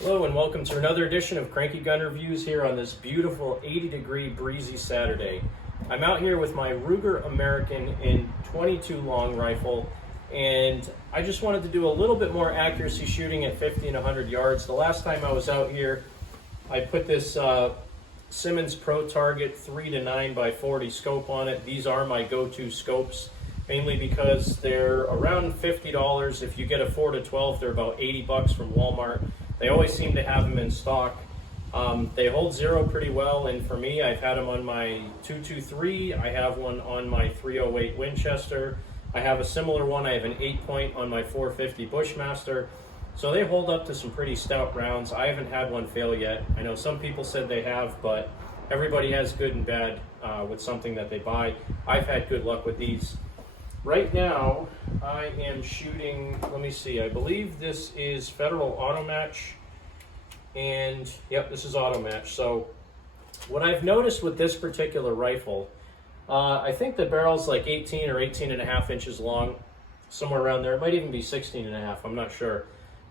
Hello and welcome to another edition of Cranky Gun Reviews here on this beautiful 80-degree breezy Saturday. I'm out here with my Ruger American in 22 long rifle, and I just wanted to do a little bit more accuracy shooting at 50 and 100 yards. The last time I was out here, I put this Simmons Pro Target 3 to 9 by 40 scope on it. These are my go-to scopes, mainly because they're around $50. If you get a 4 to 12, they're about 80 bucks from Walmart. They always seem to have them in stock. They hold zero pretty well, and for me, I've had them on my 223. I have one on my 308 Winchester. I have a similar one. I have an 8-point on my 450 Bushmaster. So they hold up to some pretty stout rounds. I haven't had one fail yet. I know some people said they have, but everybody has good and bad with something that they buy. I've had good luck with these. Right now, I am shooting, let me see, I believe this is Federal Automatch, and yep, this is Automatch. So what I've noticed with this particular rifle, I think the barrel's like 18 or 18 and a half inches long, somewhere around there. It might even be 16 and a half, I'm not sure.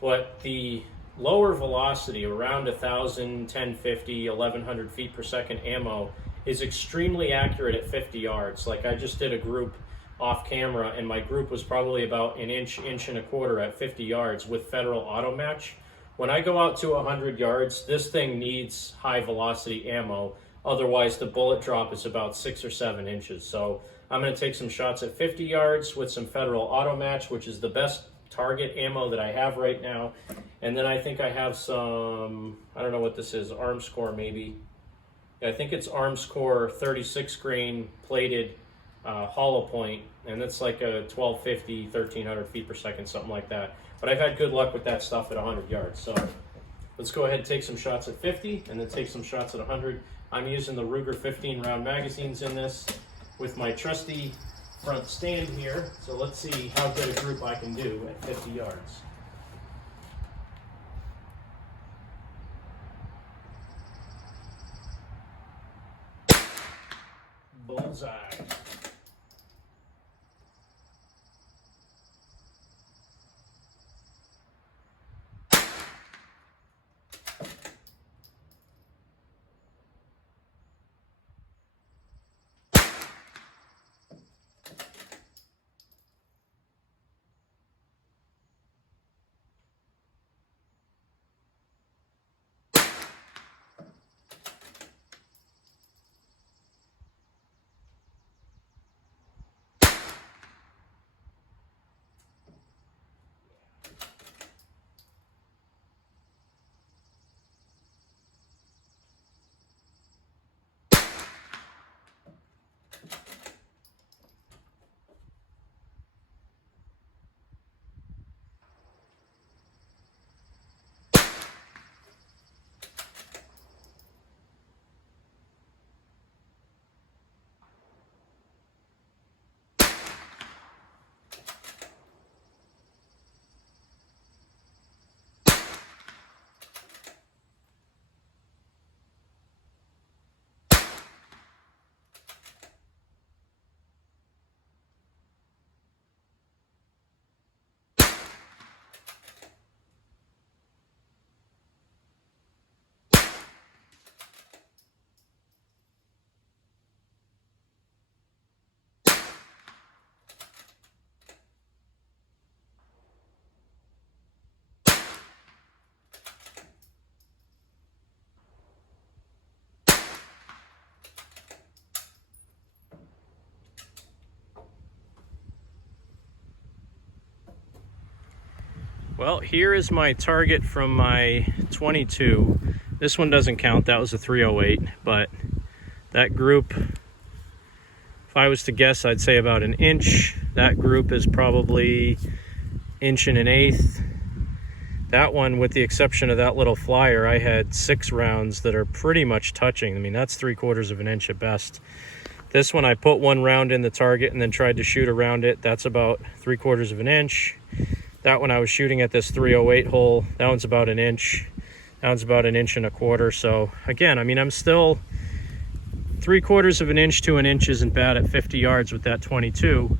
But the lower velocity, around 1,000, 1050, 1,100 feet per second ammo, is extremely accurate at 50 yards. Like I just did a group off camera, and my group was probably about an inch and a quarter at 50 yards with Federal Automatch. When I go out to 100 yards, this thing needs high velocity ammo. Otherwise, the bullet drop is about 6 or 7 inches. So I'm going to take some shots at 50 yards with some Federal Automatch, which is the best target ammo that I have right now. And then I think I have some, I don't know what this is, Armscore maybe. I think it's Armscore 36 grain plated hollow point, and it's like a 1250, 1300 feet per second, something like that. But I've had good luck with that stuff at 100 yards. So let's go ahead and take some shots at 50 and then take some shots at 100. I'm using the Ruger 15 round magazines in this with my trusty front stand here. So let's see how good a group I can do at 50 yards. Bullseye. Well, here is my target from my 22. This one doesn't count, that was a 308, but that group, if I was to guess, I'd say about an inch. That group is probably 1.1 inches. That one, with the exception of that little flyer, I had 6 rounds that are pretty much touching. I mean, that's 3/4 inch at best. This one, I put 1 round in the target and then tried to shoot around it. That's about 3/4 inch. That one I was shooting at this 308 hole. That one's about an inch. That one's about 1.25 inches. So again, I mean, I'm still 3/4 inch to an inch isn't bad at 50 yards with that 22.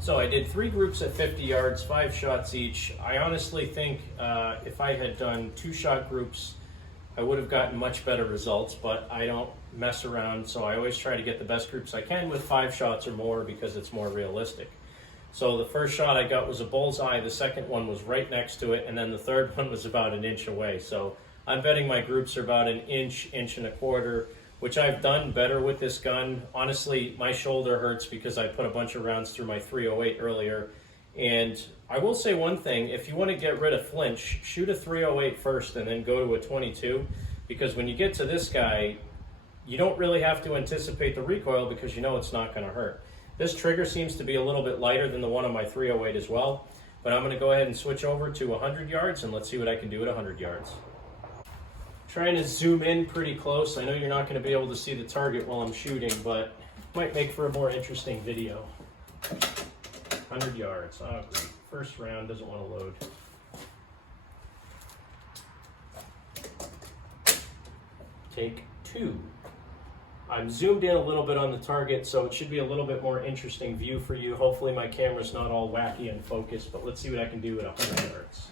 So I did 3 groups at 50 yards, 5 shots each. I honestly think if I had done 2-shot groups, I would have gotten much better results, but I don't mess around, so I always try to get the best groups I can with 5 shots or more because it's more realistic. So the first shot I got was a bullseye, the second one was right next to it, and then the third one was about an inch away. So I'm betting my groups are about an inch, inch and a quarter, which I've done better with this gun. Honestly, my shoulder hurts because I put a bunch of rounds through my 308 earlier. And I will say one thing, if you want to get rid of flinch, shoot a 308 first and then go to a 22, because when you get to this guy, you don't really have to anticipate the recoil because you know it's not going to hurt. This trigger seems to be a little bit lighter than the one on my 308 as well, but I'm going to go ahead and switch over to 100 yards and let's see what I can do at 100 yards. Trying to zoom in pretty close. I know you're not going to be able to see the target while I'm shooting, but it might make for a more interesting video. 100 yards. Oh, great. First round doesn't want to load. Take 2. I'm zoomed in a little bit on the target, so it should be a little bit more interesting view for you. Hopefully my camera's not all wacky and focused, but let's see what I can do at 100 yards.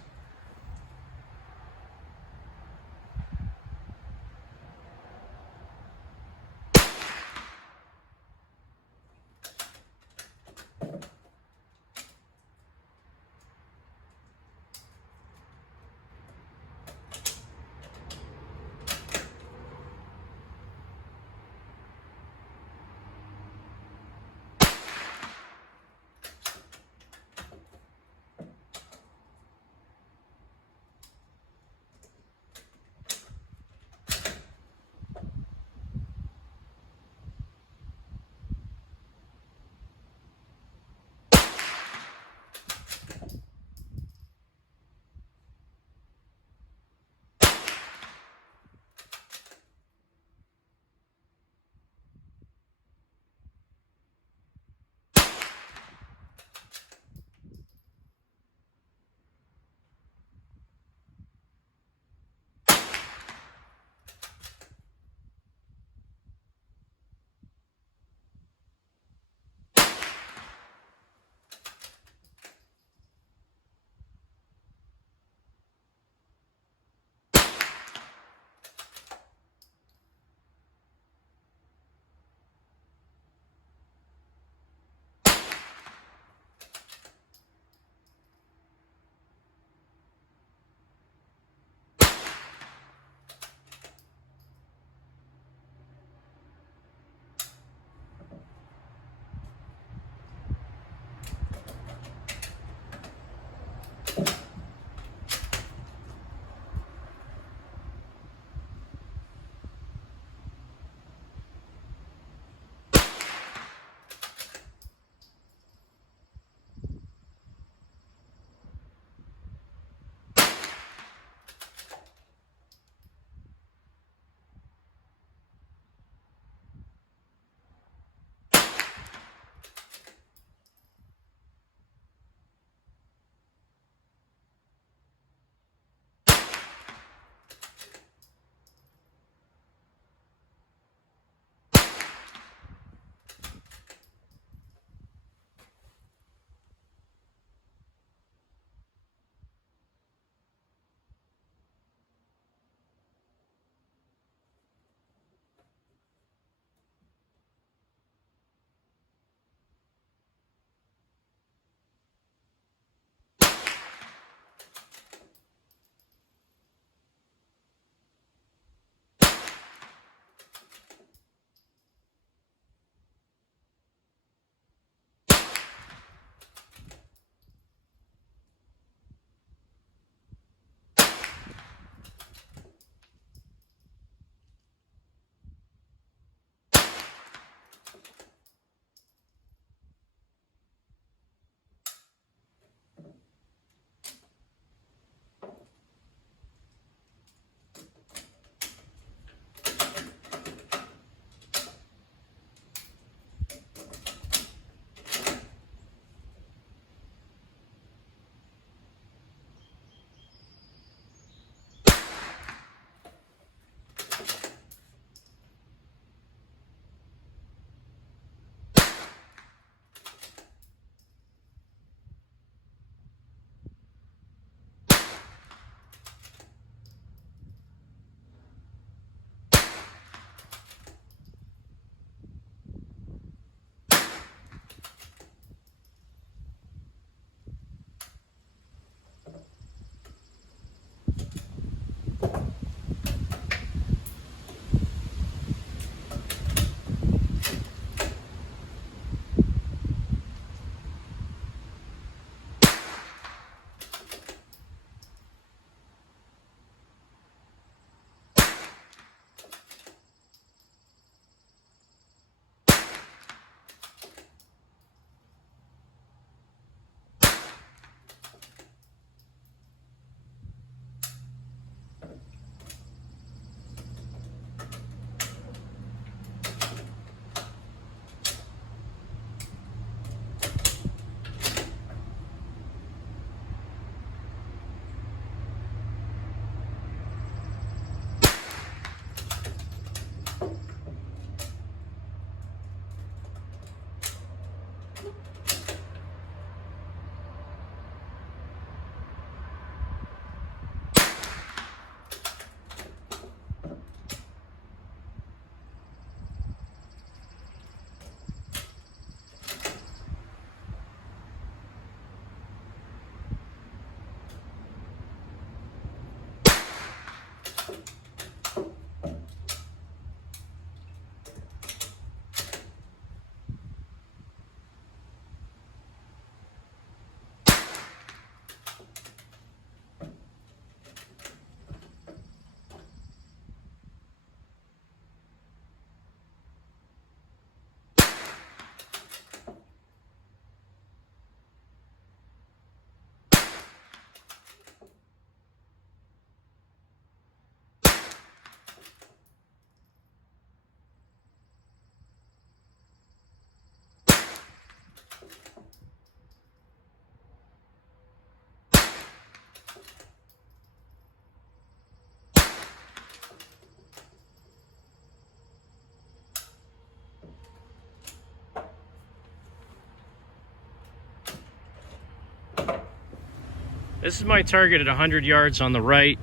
This is my target at 100 yards on the right.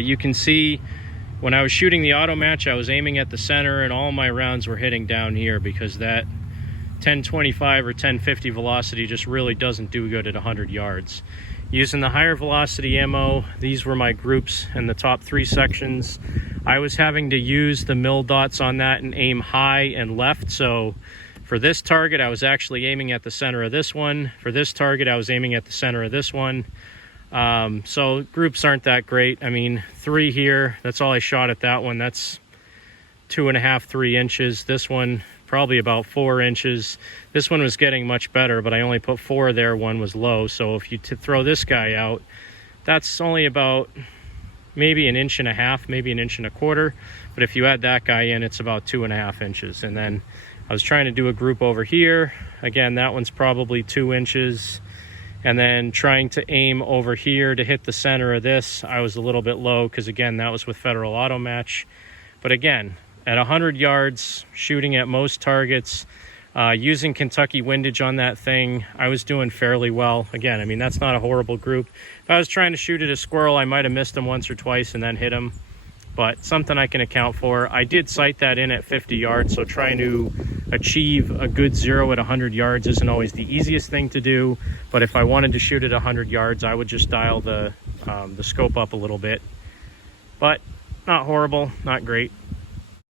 You can see when I was shooting the Automatch, I was aiming at the center and all my rounds were hitting down here because that 1025 or 1050 velocity just really doesn't do good at 100 yards. Using the higher velocity ammo, these were my groups in the top 3 sections. I was having to use the mil dots on that and aim high and left. So for this target, I was actually aiming at the center of this one. For this target, I was aiming at the center of this one. So groups aren't that great. I mean, 3 here, that's all I shot at that one. That's 2.5, 3 inches. This one, probably about 4 inches. This one was getting much better, but I only put 4 there. One was low. So if you throw this guy out, that's only about maybe 1.5 inches, maybe 1.25 inches. But if you add that guy in, it's about 2.5 inches. And then I was trying to do a group over here. Again, that one's probably 2 inches. And then trying to aim over here to hit the center of this, I was a little bit low because, again, that was with Federal Automatch. But again, at 100 yards, shooting at most targets, using Kentucky windage on that thing, I was doing fairly well. Again, I mean, that's not a horrible group. If I was trying to shoot at a squirrel, I might have missed him once or twice and then hit him. But something I can account for. I did sight that in at 50 yards, so trying to achieve a good 0 at 100 yards isn't always the easiest thing to do. But if I wanted to shoot at 100 yards, I would just dial the scope up a little bit. But not horrible, not great.